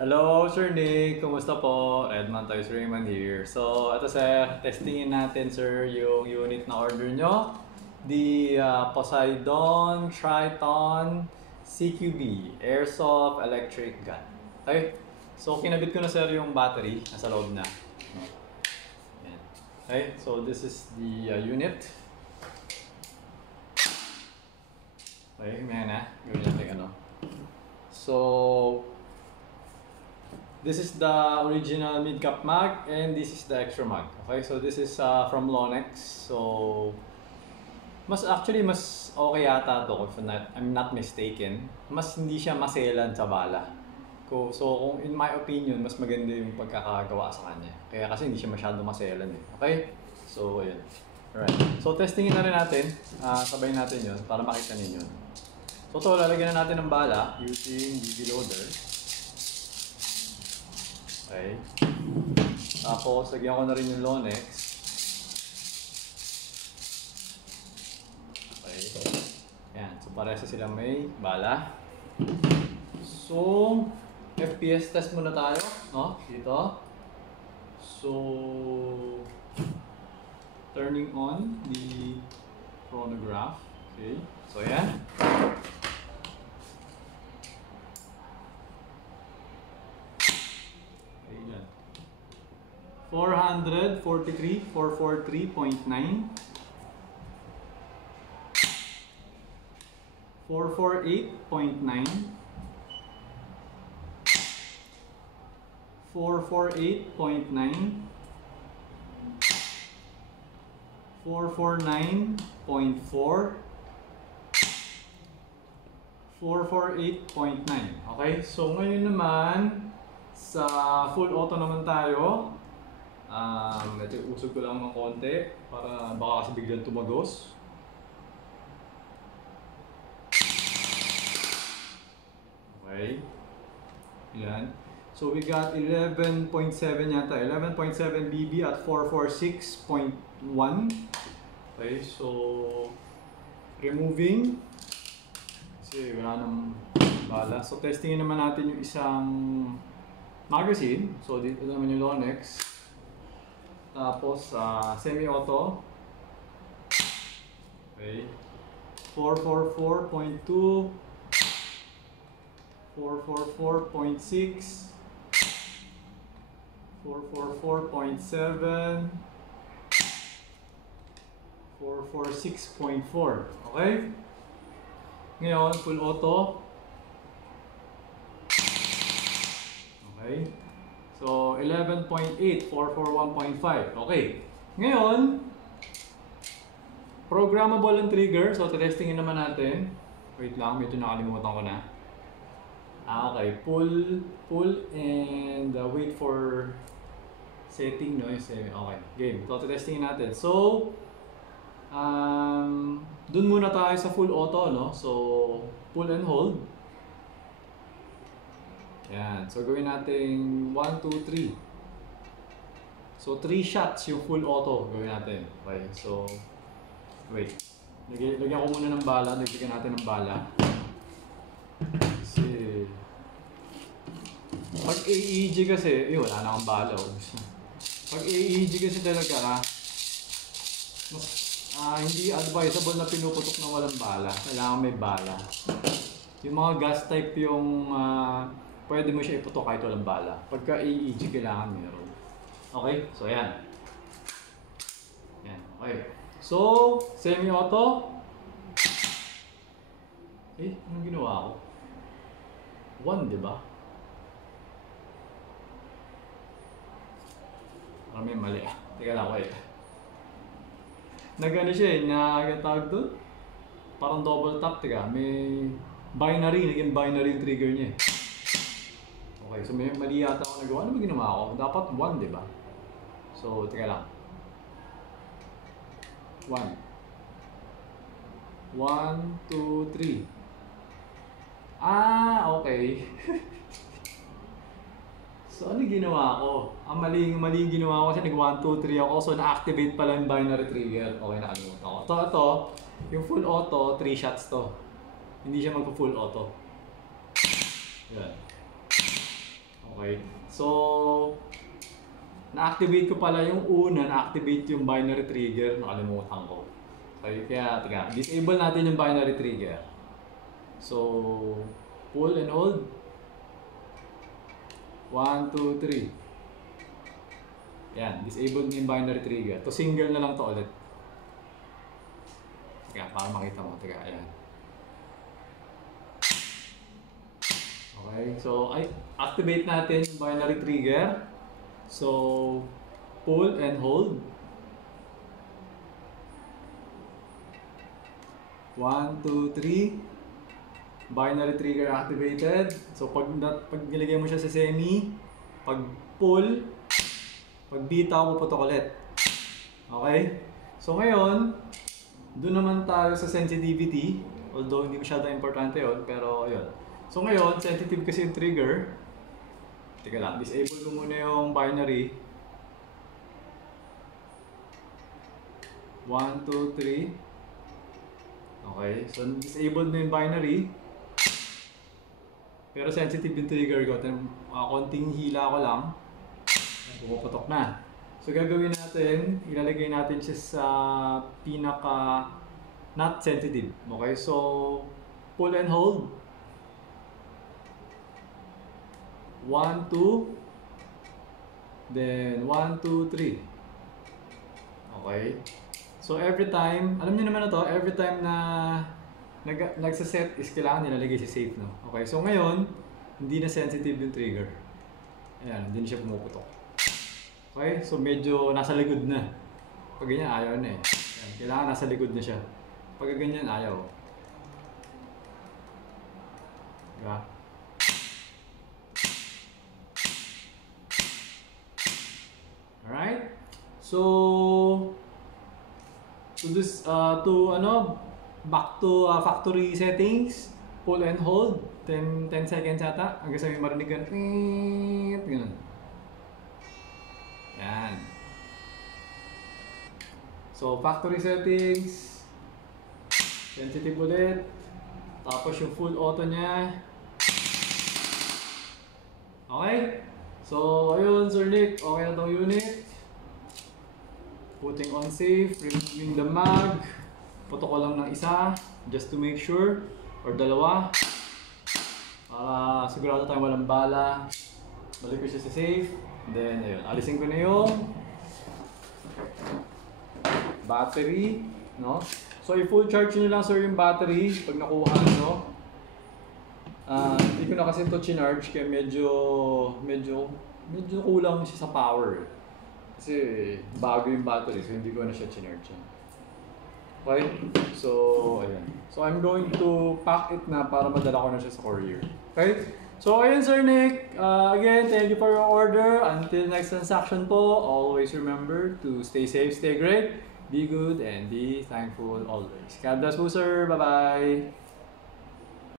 Hello, Sir Nick. Kumusta po? Redman Toys Raymond here. So, ito sir, testingin natin sir yung unit na order nyo. The Poseidon Triton CQB Airsoft Electric Gun. Okay? So, kinabit ko na sir yung battery. Nasa loob na. Ayan. Okay? So, this is the unit. Okay, may na. Gawin natin ano. So, this is the original mid-cap mag and this is the extra mag. Okay, so this is from Lonex. So, mas okay yata to if I'm not mistaken. Mas hindi siya maselan sa bala. So, kung in my opinion, mas maganda yung pagkakagawa sa kanya. Kaya kasi hindi siya masyado maselan eh. Okay? So, ayan. Alright. So, testingin na rin natin. Sabay natin yun para makita ninyo. So, ito, lalagyan na natin ng bala using BB loader. Okay. Tapos, lagyan ko na rin yung Lonex. Okay. Ayan. So, parehas sila may bala. So, FPS test muna tayo. No? Dito. So, turning on the chronograph. Okay. So, ayan. 443, 443.9, 448.9, 448.9, 449.4, 448.9. Okay, so ngayon naman sa full auto naman tayo. Ito usog ko lang ng konti para baka kasi biglang tumagos. Okay. Yan. So we got 11.7 yata. 11.7 BB at 446.1. Okay, so removing. Kasi wala nang bala. So testingin naman natin yung isang magazine. So dito naman yung Lonex. Tapos semi-auto. Okay. 444.2, 444.6, 444.7, 446.4. Okay? Ngayon, full auto. Okay? So, 11.8, 441.5. Okay. Ngayon, programmable ang trigger. So, testingin naman natin. Wait lang, medyo nakalimutan ko na. Okay. Pull, and wait for setting, no? Okay. Game. So, testingin natin. So, dun muna tayo sa full auto, no? So, pull and hold. Yan. So, gawin natin 1, 2, 3. So, 3 shots yung full auto. Gawin natin. Okay. So, wait. Lagyan ko muna ng bala. Lagyan natin ng bala. Kasi, pag AEG kasi, wala na akong bala. Pag AEG kasi talaga, hindi advisable na pinuputok na walang bala. Kailangan may bala. Yung mga gas type yung pwede mo siya iputok kahit walang bala. Pagka AEG, kailangan meron. Okay? So, ayan. Ayan. Okay. So, semi-auto. Anong ginawa ko? 1, diba? Parang may mali. Teka lang, wait. Nag-ano siya nag-tawag doon? Parang double tap, teka. May binary, naging binary yung trigger niya eh. Okay, so may mali yata ako nagawa. Ano ba ginawa ko? Dapat 1, di ba? So, teka lang. 1. 1, 2, 3. Okay. So, ano ginawa ko? Mali yung ginawa ko kasi nag 1, 2, 3 ako. So, na-activate pala yung binary trigger. Okay, nakalimutan ko. Ito, yung full auto, 3 shots to. Hindi siya magpo-full auto. Yan. Okay? So, na-activate ko pala yung una, na-activate yung binary trigger, nakalimutan ko. Okay, kaya, tiga, disable natin yung binary trigger. So, pull and hold. 1, 2, 3. Yan, disable na yung binary trigger. To single na lang to ulit. Tiga, para makita mo. Tiga, ayan. Okay, so, activate natin yung binary trigger. So, pull and hold. 1, 2, 3. Binary trigger activated. So, pag nilagay mo siya sa semi, pag pull, pag bitaw, puputok ulit. Okay? So, ngayon, doon naman tayo sa sensitivity. Although, hindi masyadong importante yun, pero yun. So, ngayon, sensitive kasi yung trigger. Teka lang, disable ko muna yung binary. 1, 2, 3. Okay, so disabled na yung binary. Pero sensitive yung trigger ko. Konting hila ko lang. Puputok na. So gagawin natin, ilalagay natin siya sa pinaka not sensitive. Okay, so pull and hold. 1, 2. Then 1, 2, 3. Okay. So every time, alam niyo naman na to, every time na nagsaset is kailangan nilalagay si safe, no? Okay, so ngayon, hindi na sensitive yung trigger. Ayan, hindi na siya pumuputok. Okay, so medyo nasa likod na. Pag ganyan, ayaw na eh. Ayan, kailangan nasa likod na siya. Pag ganyan, ayaw. Diba? Alright? So, back to factory settings, pull and hold, 10 seconds yata, hanggang sa may marinig ka, ganun. Yan. So, factory settings, sensitive ulit, tapos yung full auto niya. Okay? So, ayun, Sir Nick, okay na tong unit. Putting on safe, removing the mag, putok ko lang ng isa, just to make sure, or dalawa, para sigurado tayong walang bala. Balik ko siya sa safe, then ayun, alisin ko na yung battery, no? So i-full charge nyo lang sir yung battery pag nakuha nyo. Hindi ko na kasi ito chinarge kaya medyo kulang siya sa power. Kasi bago yung battery, so hindi ko na siya chinarge. Okay? So, ayan. So, I'm going to pack it na para madala ko na siya sa courier. Okay? So, ayun Sir Nick. Again, thank you for your order. Until next transaction po, always remember to stay safe, stay great, be good, and be thankful always. God bless po sir. Bye-bye.